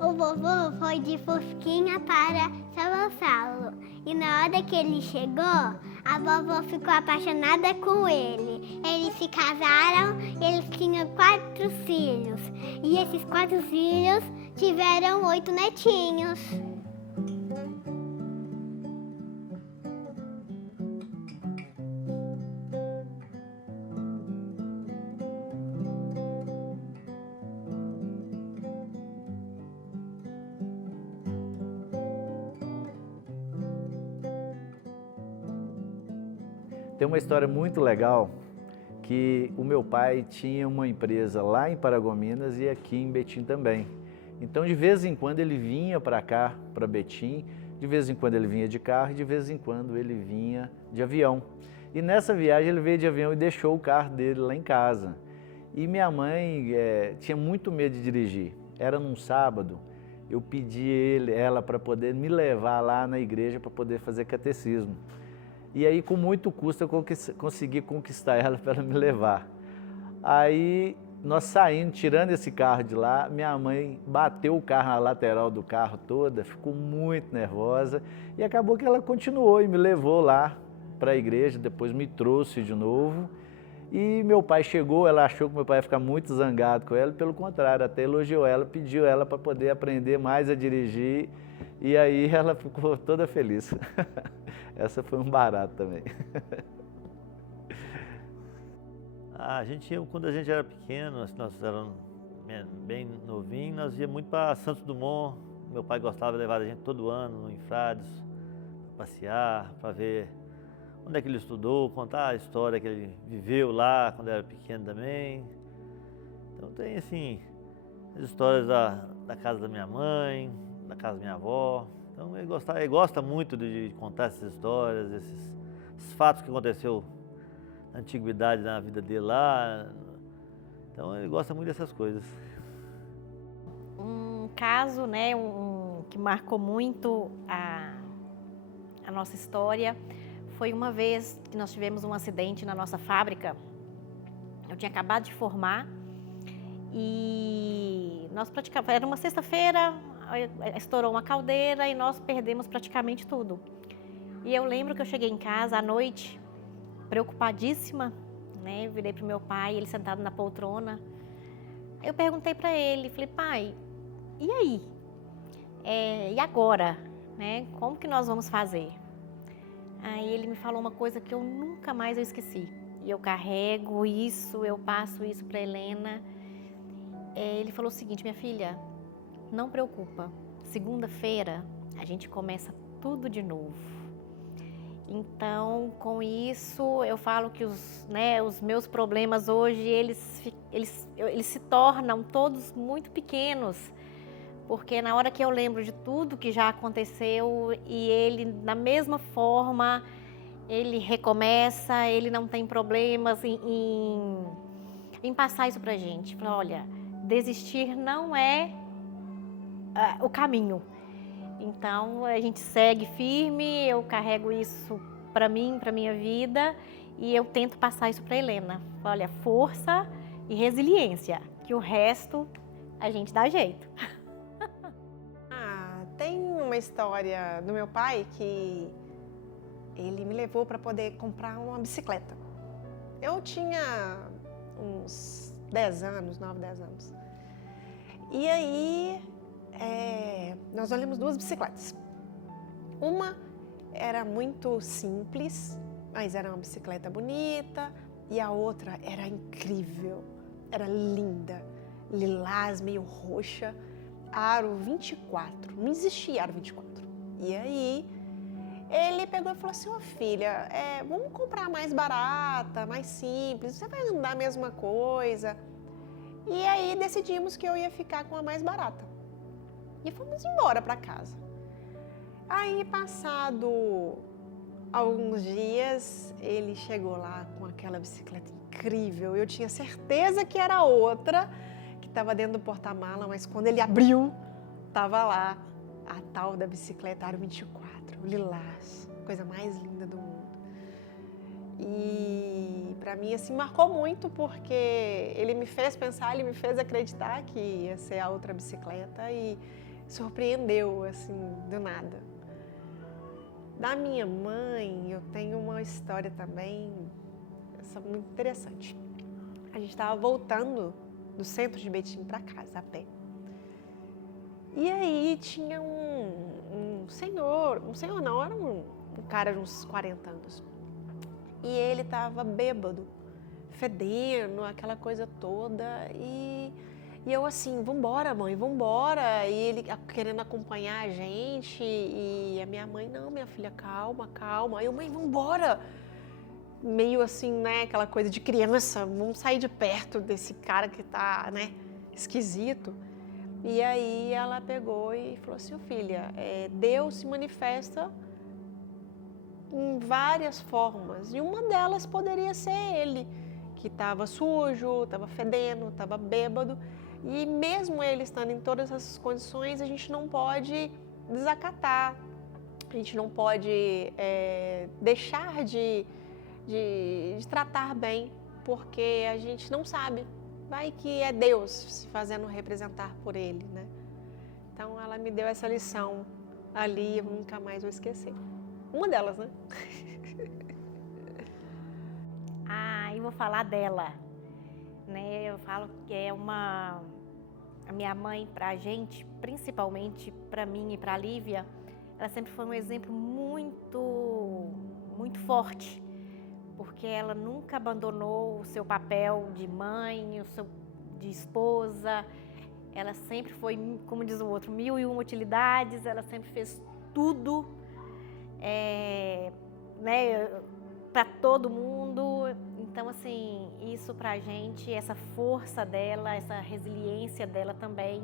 O vovô foi de Fusquinha para São Gonçalo e na hora que ele chegou, a vovó ficou apaixonada com ele. Eles se casaram, eles tinham 4 filhos e esses 4 filhos tiveram 8 netinhos. Tem uma história muito legal que o meu pai tinha uma empresa lá em Paragominas e aqui em Betim também. Então, de vez em quando ele vinha para cá, para Betim, de vez em quando ele vinha de carro e de vez em quando ele vinha de avião. E nessa viagem ele veio de avião e deixou o carro dele lá em casa. E minha mãe tinha muito medo de dirigir. Era num sábado, eu pedi ela para poder me levar lá na igreja para poder fazer catecismo. E aí, com muito custo, eu consegui conquistar ela para me levar. Aí, nós saindo, tirando esse carro de lá, minha mãe bateu o carro na lateral do carro toda, ficou muito nervosa e acabou que ela continuou e me levou lá para a igreja, depois me trouxe de novo. E meu pai chegou, ela achou que meu pai ia ficar muito zangado com ela, pelo contrário, até elogiou ela, pediu ela para poder aprender mais a dirigir e aí ela ficou toda feliz. Essa foi um barato também. Quando a gente era pequeno, nós éramos bem novinhos, nós íamos muito para Santos Dumont. Meu pai gostava de levar a gente todo ano em Frades, para passear, para ver onde é que ele estudou, contar a história que ele viveu lá quando era pequeno também. Então tem assim, as histórias da casa da minha mãe, da casa da minha avó. Então ele gosta muito de contar essas histórias, esses fatos que aconteceu na antiguidade, na vida dele lá. Então ele gosta muito dessas coisas. Um caso, né, que marcou muito a nossa história foi uma vez que nós tivemos um acidente na nossa fábrica. Eu tinha acabado de formar e nós praticamente, era uma sexta-feira, estourou uma caldeira e nós perdemos praticamente tudo. E eu lembro que eu cheguei em casa à noite, preocupadíssima, né? Virei para o meu pai, ele sentado na poltrona. Eu perguntei para ele, falei, pai, e aí? E agora? Né? Como que nós vamos fazer? Aí ele me falou uma coisa que eu nunca mais esqueci. E eu carrego isso, eu passo isso para Helena. Ele falou o seguinte, minha filha, não preocupa, segunda-feira a gente começa tudo de novo. Então, com isso, eu falo que os meus problemas hoje, eles se tornam todos muito pequenos, porque na hora que eu lembro de tudo que já aconteceu e ele, da mesma forma, ele recomeça, ele não tem problemas em passar isso pra gente. Fala, olha, desistir não é o caminho. Então, a gente segue firme, eu carrego isso para mim, para minha vida, e eu tento passar isso para Helena. Olha, força e resiliência, que o resto a gente dá jeito. Tem uma história do meu pai que ele me levou para poder comprar uma bicicleta. Eu tinha uns 10 anos, 9, 10 anos. E aí, nós olhamos 2 bicicletas. Uma era muito simples, mas era uma bicicleta bonita, e a outra era incrível, era linda, lilás, meio roxa, aro 24, não existia aro 24. E aí, ele pegou e falou assim, ô filha, vamos comprar mais barata, mais simples, você vai andar a mesma coisa. E aí decidimos que eu ia ficar com a mais barata. E fomos embora para casa. Aí, passado alguns dias, ele chegou lá com aquela bicicleta incrível. Eu tinha certeza que era outra, que estava dentro do porta-mala, mas quando ele abriu, estava lá a tal da bicicleta Aro 24, lilás, coisa mais linda do mundo. E para mim, assim, marcou muito, porque ele me fez pensar, ele me fez acreditar que ia ser a outra bicicleta e surpreendeu, assim, do nada. Da minha mãe, eu tenho uma história também, essa muito interessante. A gente estava voltando do centro de Betim para casa, a pé. E aí tinha um senhor não, era um cara de uns 40 anos. E ele estava bêbado, fedendo, aquela coisa toda. E eu assim, vambora, mãe, vambora. E ele querendo acompanhar a gente. E a minha mãe, não, minha filha, calma, calma. Aí eu, mãe, vambora. Meio assim, né, aquela coisa de criança, vamos sair de perto desse cara que tá, né, esquisito. E aí ela pegou e falou assim, filha, Deus se manifesta em várias formas. E uma delas poderia ser ele, que estava sujo, estava fedendo, estava bêbado. E mesmo ele estando em todas essas condições, a gente não pode desacatar, a gente não pode deixar de tratar bem, porque a gente não sabe. Vai que é Deus se fazendo representar por ele, né? Então ela me deu essa lição ali, eu nunca mais vou esquecer. Uma delas, né? E vou falar dela, né? Eu falo que é a minha mãe pra gente, principalmente pra mim e pra Lívia, ela sempre foi um exemplo muito, muito forte, porque ela nunca abandonou o seu papel de mãe, de esposa. Ela sempre foi, como diz o outro, 1001 utilidades, ela sempre fez tudo, né, para todo mundo. Então, assim, isso pra gente, essa força dela, essa resiliência dela também.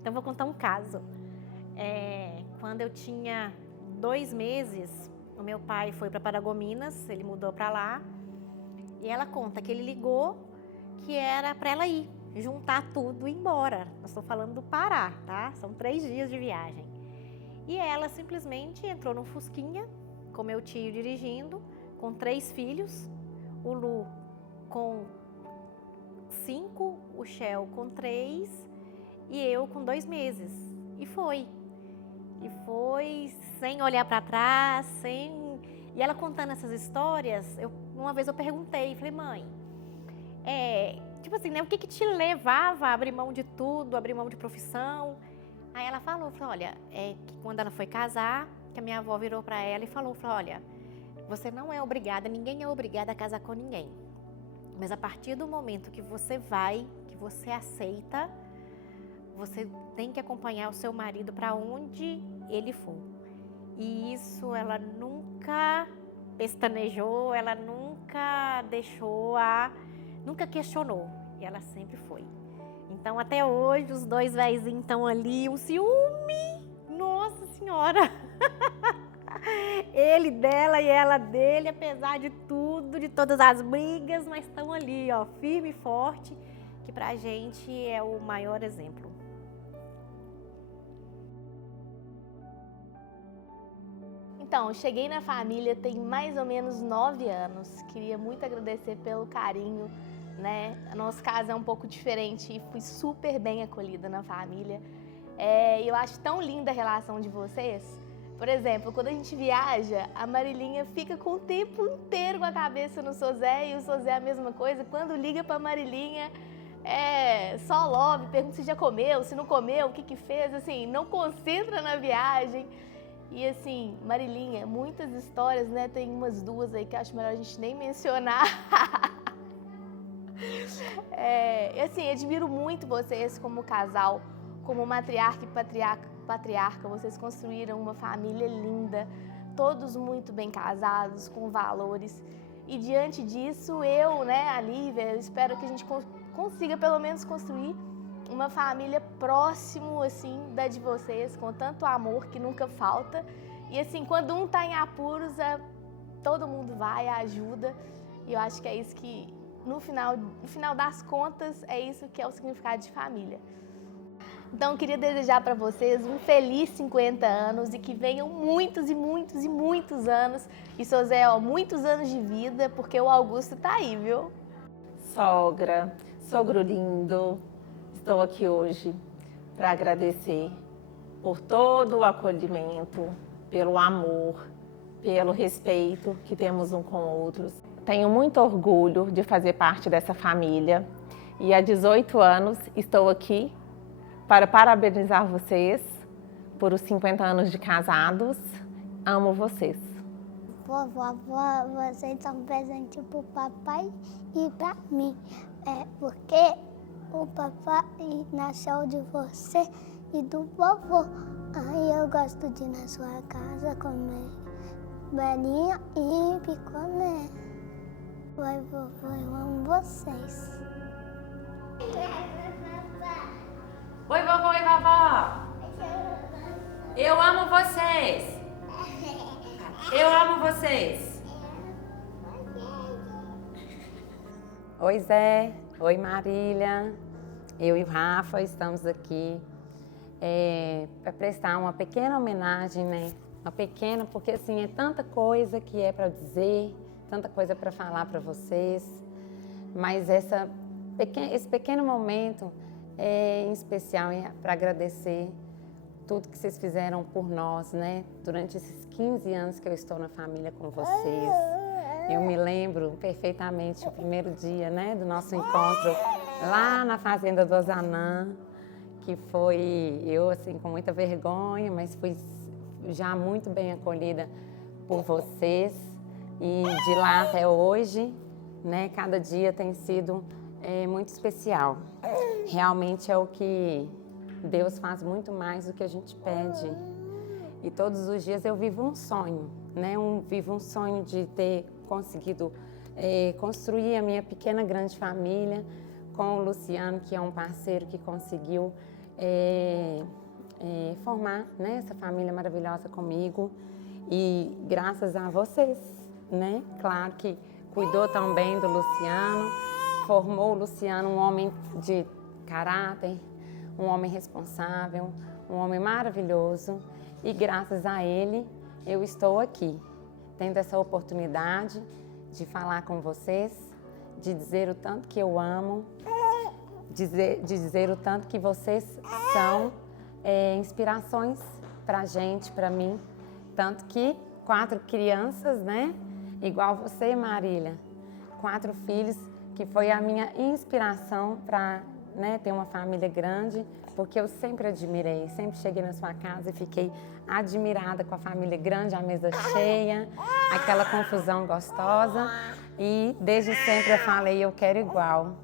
Então, vou contar um caso. Quando eu tinha 2 meses, o meu pai foi para Paragominas, ele mudou para lá, e ela conta que ele ligou que era para ela ir, juntar tudo e ir embora. Nós estou falando do Pará, tá? São 3 dias de viagem. E ela simplesmente entrou no Fusquinha, com meu tio dirigindo, com 3 filhos, o Lu com 5, o Shell com 3 e eu com 2 meses. E foi sem olhar para trás, E ela contando essas histórias, uma vez eu perguntei, falei, mãe, tipo assim, né, o que te levava a abrir mão de tudo, abrir mão de profissão? Aí ela falou, olha, que quando ela foi casar, que a minha avó virou para ela e falou, olha, você não é obrigada, ninguém é obrigada a casar com ninguém. Mas a partir do momento que você vai, que você aceita, você tem que acompanhar o seu marido para onde ele for. E isso ela nunca pestanejou, ela nunca nunca questionou. E ela sempre foi. Então até hoje os 2 véizinhos estão ali, um ciúme, nossa senhora. Ele dela e ela dele, apesar de tudo, de todas as brigas, mas estão ali, ó, firme e forte, que pra gente é o maior exemplo. Então, cheguei na família tem mais ou menos 9 anos. Queria muito agradecer pelo carinho, né? Nosso caso é um pouco diferente e fui super bem acolhida na família. Eu acho tão linda a relação de vocês. Por exemplo, quando a gente viaja, a Marilinha fica com o tempo inteiro com a cabeça no Sozé e o Sozé a mesma coisa. Quando liga pra Marilinha, só love, pergunta se já comeu, se não comeu, o que fez, assim, não concentra na viagem. E assim, Marilinha, muitas histórias, né? Tem umas 2 aí que acho melhor a gente nem mencionar. Assim, admiro muito vocês como casal, como matriarca e patriarca. Vocês construíram uma família linda, todos muito bem casados, com valores. E diante disso, a Lívia, eu espero que a gente consiga pelo menos construir uma família próximo, assim, da de vocês, com tanto amor que nunca falta. E assim, quando um tá em apuros, todo mundo vai, ajuda. E eu acho que é isso que, no final das contas, é isso que é o significado de família. Então, eu queria desejar para vocês um feliz 50 anos e que venham muitos e muitos e muitos anos. E, seu Zé, muitos anos de vida, porque o Augusto tá aí, viu? Sogra, sogro lindo, estou aqui hoje para agradecer por todo o acolhimento, pelo amor, pelo respeito que temos um com outros. Tenho muito orgulho de fazer parte dessa família e há 18 anos estou aqui para parabenizar vocês por os 50 anos de casados. Amo vocês. Vovó, vocês são um presente pro papai e pra mim. Porque o papai nasceu de você e do vovô. Aí eu gosto de ir na sua casa comer belinha e picolé. Oi, vovô, eu amo vocês. Oi, vovô e vovó. Eu amo vocês. Eu amo vocês. Oi, Zé. Oi, Marília. Eu e o Rafa estamos aqui para prestar uma pequena homenagem, né? Uma pequena, porque assim, é tanta coisa que é para dizer, tanta coisa para falar para vocês. Mas esse pequeno momento é em especial para agradecer tudo que vocês fizeram por nós, né? Durante esses 15 anos que eu estou na família com vocês. Eu me lembro perfeitamente o primeiro dia, né, do nosso encontro lá na fazenda do Ozanã, que foi eu, assim, com muita vergonha, mas fui já muito bem acolhida por vocês. E de lá até hoje, né, cada dia tem sido muito especial. Realmente é o que Deus faz muito mais do que a gente pede. E todos os dias eu vivo um sonho, né? Vivo um sonho de ter conseguido construir a minha pequena grande família com o Luciano, que é um parceiro que conseguiu formar, né, essa família maravilhosa comigo. E graças a vocês, né? Claro que cuidou também do Luciano, formou o Luciano um homem de caráter, um homem responsável, um homem maravilhoso. E graças a ele, eu estou aqui, tendo essa oportunidade de falar com vocês, de dizer o tanto que eu amo, de dizer o tanto que vocês são inspirações pra gente, pra mim. Tanto que 4 crianças, né? Igual você, Marília, 4 filhos, que foi a minha inspiração para, né, ter uma família grande, porque eu sempre admirei, sempre cheguei na sua casa e fiquei admirada com a família grande, a mesa cheia, aquela confusão gostosa, e desde sempre eu falei, eu quero igual.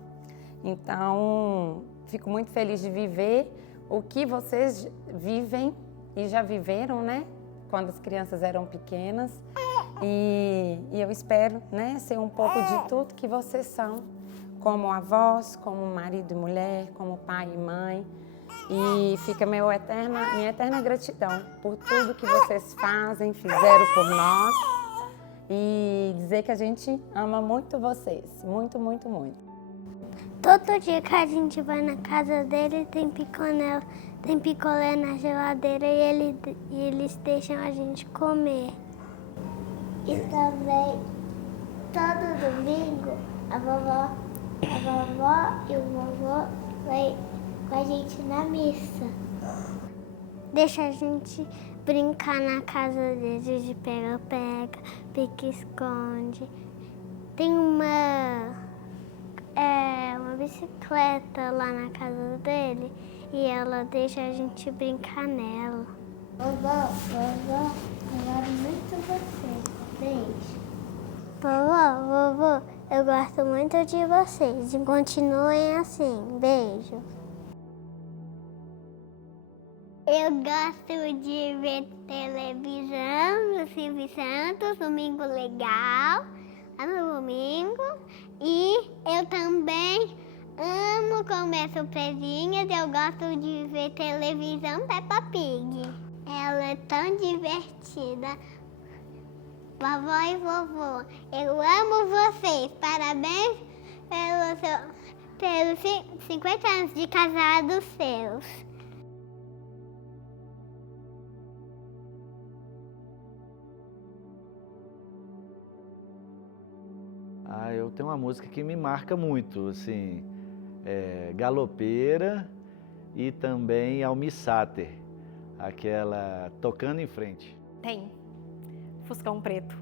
Então, fico muito feliz de viver o que vocês vivem e já viveram, né, quando as crianças eram pequenas, e eu espero, né, ser um pouco de tudo que vocês são, como avós, como marido e mulher, como pai e mãe. E fica minha eterna gratidão por tudo que vocês fazem, fizeram por nós. E dizer que a gente ama muito vocês, muito, muito, muito. Todo dia que a gente vai na casa dele tem picolé na geladeira e eles deixam a gente comer. E também, todo domingo, a vovó e o vovô vai com a gente na missa. Deixa a gente brincar na casa deles de pega-pega, pique-esconde. Tem uma bicicleta lá na casa dele e ela deixa a gente brincar nela. Vovó, eu amo muito você. Beijo. Vovô, eu gosto muito de vocês. E continuem assim. Beijo. Eu gosto de ver televisão no Silvio Santos, Domingo Legal, lá no domingo. E eu também amo comer surpresinhas. Eu gosto de ver televisão Peppa Pig. Ela é tão divertida. Vovó e vovô, eu amo vocês. Parabéns pelos 50 anos de casados seus. Eu tenho uma música que me marca muito, assim, Galopeira e também Almissáter, aquela Tocando em Frente. Tem. Fuscão Preto.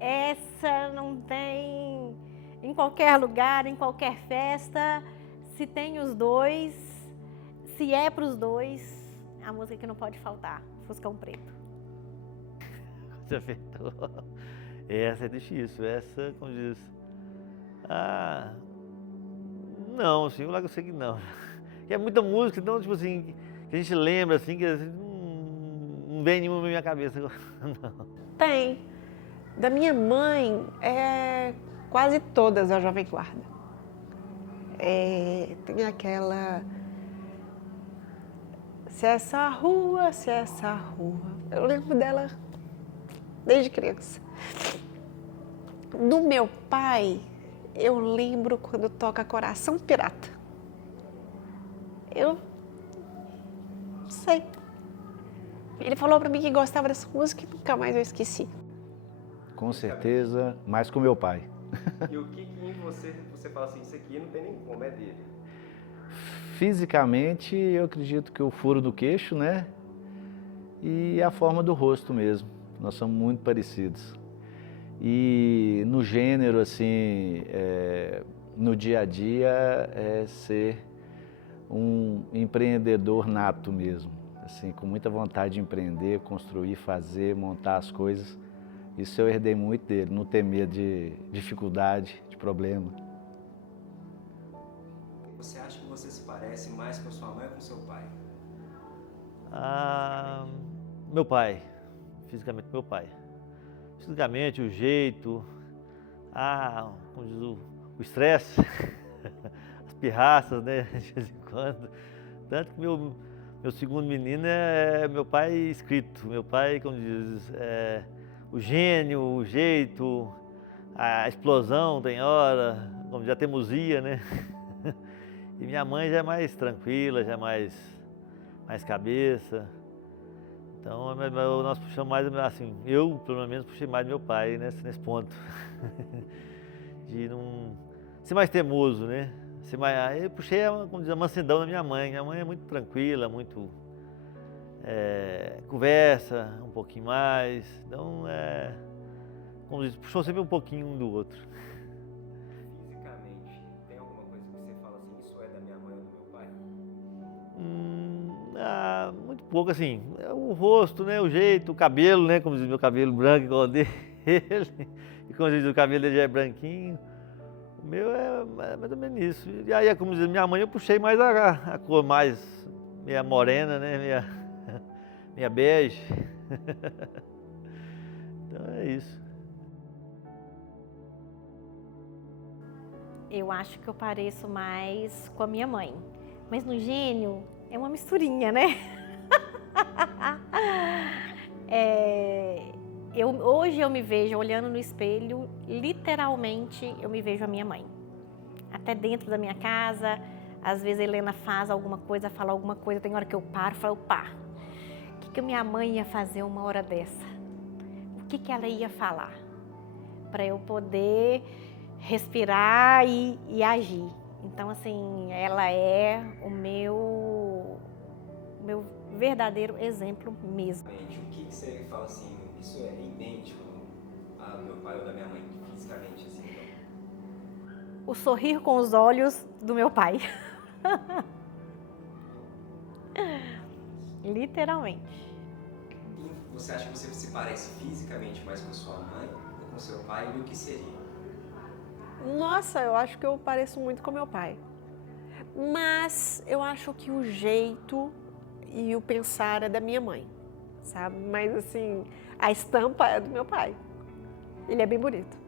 Essa não tem em qualquer lugar, em qualquer festa. Se tem os dois, se é para os dois, a música que não pode faltar, Fuscão Preto. Você acertou. Essa é difícil, essa, como diz... não, assim, eu sei que não. É muita música, então, tipo assim, que a gente lembra, assim, que assim, não vem nenhuma na minha cabeça agora, não. Tem. Da minha mãe, quase todas a Jovem Guarda. Tem aquela... Se essa rua, se essa rua. Eu lembro dela desde criança. Do meu pai, eu lembro quando toca Coração Pirata. Eu não sei. Ele falou pra mim que gostava dessa música e nunca mais eu esqueci. Com certeza, mais com meu pai. E o que em você fala assim, isso aqui não tem nem como, é dele? Fisicamente, eu acredito que o furo do queixo, né? E a forma do rosto mesmo. Nós somos muito parecidos. E no gênero, assim, no dia a dia, é ser um empreendedor nato mesmo. Assim, com muita vontade de empreender, construir, fazer, montar as coisas. Isso eu herdei muito dele, não ter medo de dificuldade, de problema. Você acha que você se parece mais com a sua mãe ou com seu pai? Meu pai, fisicamente meu pai. Fisicamente, o jeito, como diz o estresse, as pirraças, né, de vez em quando. Tanto que meu segundo menino é meu pai escrito, meu pai, como diz, o gênio, o jeito, a explosão tem hora, como diz, a teimosia, né? E minha mãe já é mais tranquila, já é mais cabeça. Então, nós puxamos mais, assim, eu, pelo menos, puxei mais meu pai nesse ponto. De não ser mais teimoso, né? Eu puxei, como diz, a mansidão da minha mãe. Minha mãe é muito tranquila, muito... conversa um pouquinho mais. Então, como diz, puxou sempre um pouquinho um do outro. Fisicamente, tem alguma coisa que você fala assim, isso é da minha mãe ou do meu pai? Muito pouco, assim, o rosto, né, o jeito, o cabelo, né, como diz meu cabelo branco igual o dele, e como diz o cabelo dele já é branquinho, o meu é mais ou menos isso. E aí, como diz minha mãe, eu puxei mais a cor mais meia morena, né, minha bege. Então é isso. Eu acho que eu pareço mais com a minha mãe, mas no gênio é uma misturinha, né? Hoje eu me vejo olhando no espelho, literalmente eu me vejo a minha mãe. Até dentro da minha casa, às vezes a Helena faz alguma coisa, fala alguma coisa, tem hora que eu paro e falo, pá, o que a minha mãe ia fazer uma hora dessa? O que ela ia falar? Para eu poder respirar e agir. Então, assim, ela é o meu verdadeiro exemplo mesmo. O que você fala assim, isso é idêntico ao meu pai ou da minha mãe, fisicamente, assim, então? O sorrir com os olhos do meu pai. Literalmente. E você acha que você se parece fisicamente mais com sua mãe ou com seu pai? E o que seria? Nossa, eu acho que eu pareço muito com meu pai. Mas eu acho que o jeito e o pensar é da minha mãe, sabe? Mas assim, a estampa é do meu pai. Ele é bem bonito.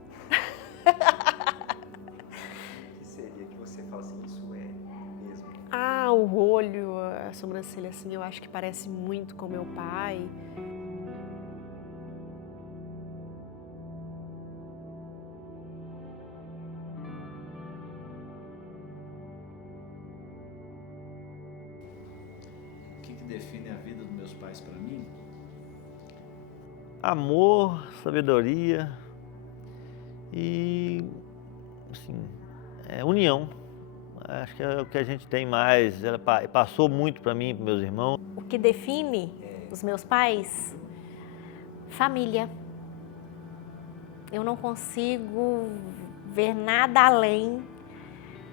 O que seria que você fala assim, isso é mesmo? O olho, a sobrancelha, assim, eu acho que parece muito com meu pai. define a vida dos meus pais para mim? Amor, sabedoria e, assim, união. Acho que é o que a gente tem mais. Ela passou muito para mim, para meus irmãos. O que define os meus pais? Família. Eu não consigo ver nada além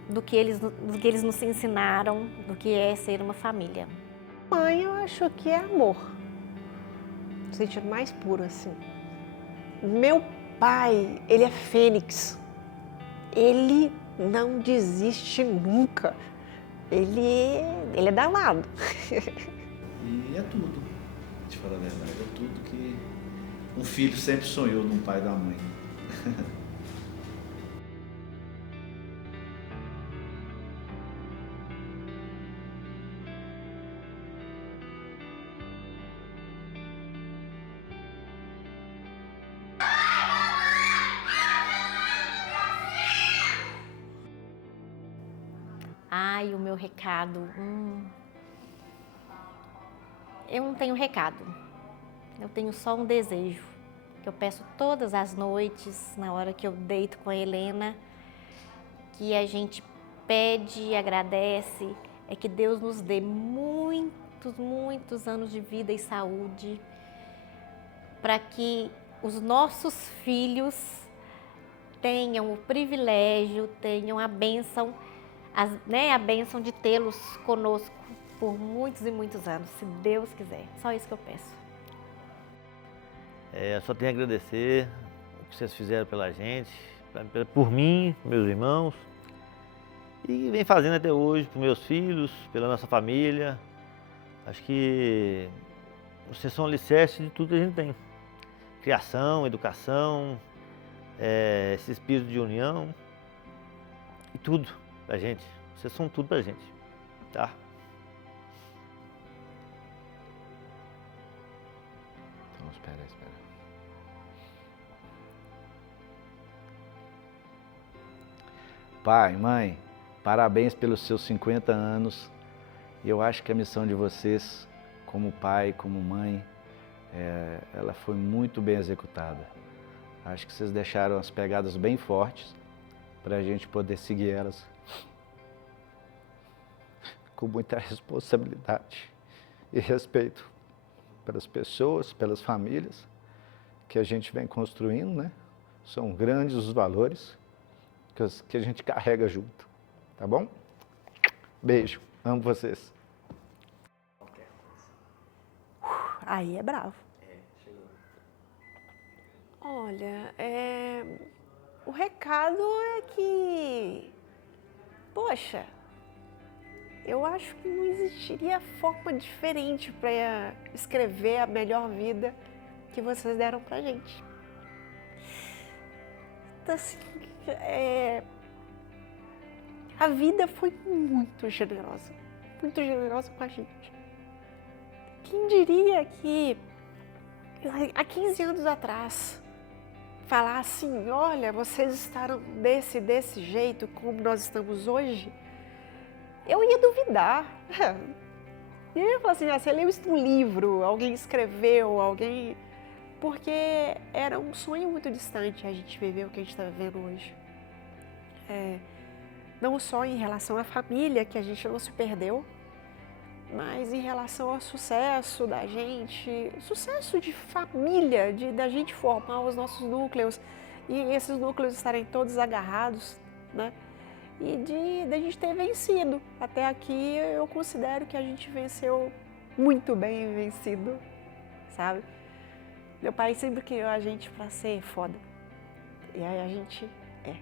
do que eles nos ensinaram, do que é ser uma família. Mãe, eu acho que é amor. No sentido mais puro, assim. Meu pai, ele é fênix. Ele não desiste nunca. Ele é danado. E é tudo, te falar a verdade, é tudo que um filho sempre sonhou de um pai e de uma mãe. Ai, o meu recado. Eu não tenho recado. Eu tenho só um desejo, que eu peço todas as noites, na hora que eu deito com a Helena, que a gente pede e agradece, é que Deus nos dê muitos, muitos anos de vida e saúde, para que os nossos filhos tenham o privilégio, tenham a bênção, a bênção de tê-los conosco por muitos e muitos anos, se Deus quiser. Só isso que eu peço. Só tenho a agradecer o que vocês fizeram pela gente, por mim, meus irmãos, e vem fazendo até hoje, por meus filhos, pela nossa família. Acho que vocês são alicerce de tudo que a gente tem. Criação, educação, esse espírito de união e tudo pra gente. Vocês são tudo pra gente, tá? Então, espera. Pai, mãe, parabéns pelos seus 50 anos. Eu acho que a missão de vocês, como pai, como mãe, ela foi muito bem executada. Acho que vocês deixaram as pegadas bem fortes para a gente poder seguir elas com muita responsabilidade e respeito pelas pessoas, pelas famílias que a gente vem construindo, né? São grandes os valores que a gente carrega junto, tá bom? Beijo, amo vocês. Aí é bravo. Olha, o recado é que, poxa, eu acho que não existiria forma diferente para escrever a melhor vida que vocês deram pra gente. Então, assim, a vida foi muito generosa com a gente. Quem diria que há 15 anos atrás, falar assim, olha, vocês estaram desse jeito como nós estamos hoje, eu ia duvidar. Eu ia falar assim, você leu isso num livro, alguém escreveu, porque era um sonho muito distante a gente viver o que a gente está vivendo hoje. Não só em relação à família, que a gente não se perdeu, mas em relação ao sucesso da gente, sucesso de família, da gente formar os nossos núcleos e esses núcleos estarem todos agarrados, né? E da gente ter vencido. Até aqui eu considero que a gente venceu muito bem vencido, sabe? Meu pai sempre criou a gente para ser foda. E aí a gente é.